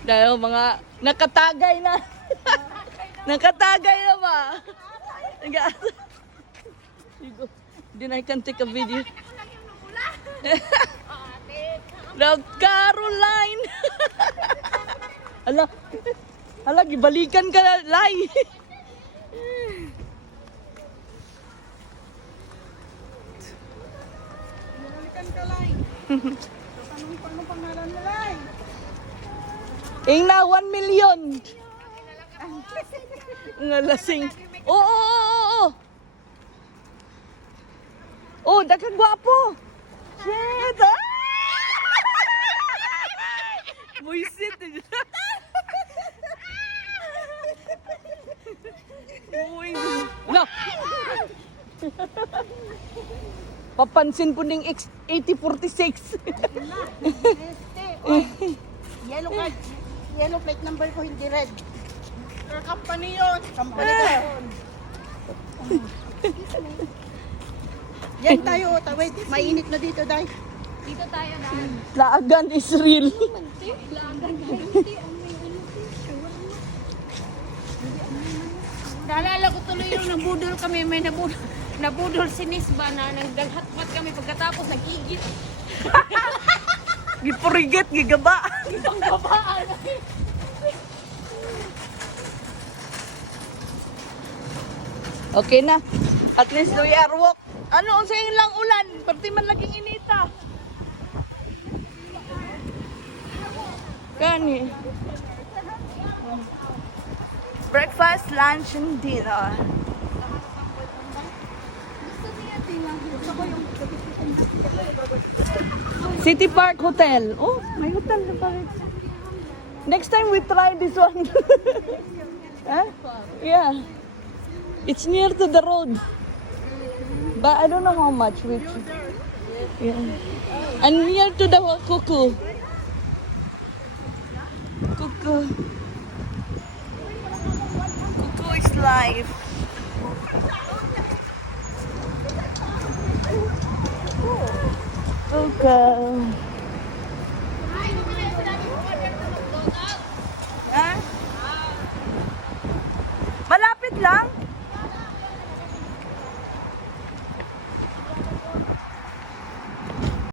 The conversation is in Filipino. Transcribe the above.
Dahil mga nakatagay na. Nakatagay na ba? Then I can take a video. Love Caroline. Ala, gibalikan ka na, Lai. Balikan ka, Lai. Paano pangalan mo, Lai? Ing na 1 million. Nga lasing. Oo. Oh, dagang gwapo. Shit. Buisit. Uy. No. Papansin po ning X8046. Yellow card. Yellow plate number ko, hindi red. Pero company yun. Company ko yun. Yan tayo. Wait, mainit na dito, Day. Dito tayo na. Laagan is real. Naalala ko tuloy yung nabudol kami. May nabudol si Nisba na nagdaghatpat kami pagkatapos nag-igit. Gipuriget, gigaba. Ibang babaan. Okay na. At least we are walk. Ano, sa lang ulan. Pati man laging inita. Gani. Breakfast, lunch, and dinner. City Park Hotel. Oh, may hotel na pa rin. Next time we try this one. Huh? Yeah. It's near to the road. But I don't know how much. Which, yeah. And near to the cuckoo. Cuckoo. Cuckoo is live. Okay.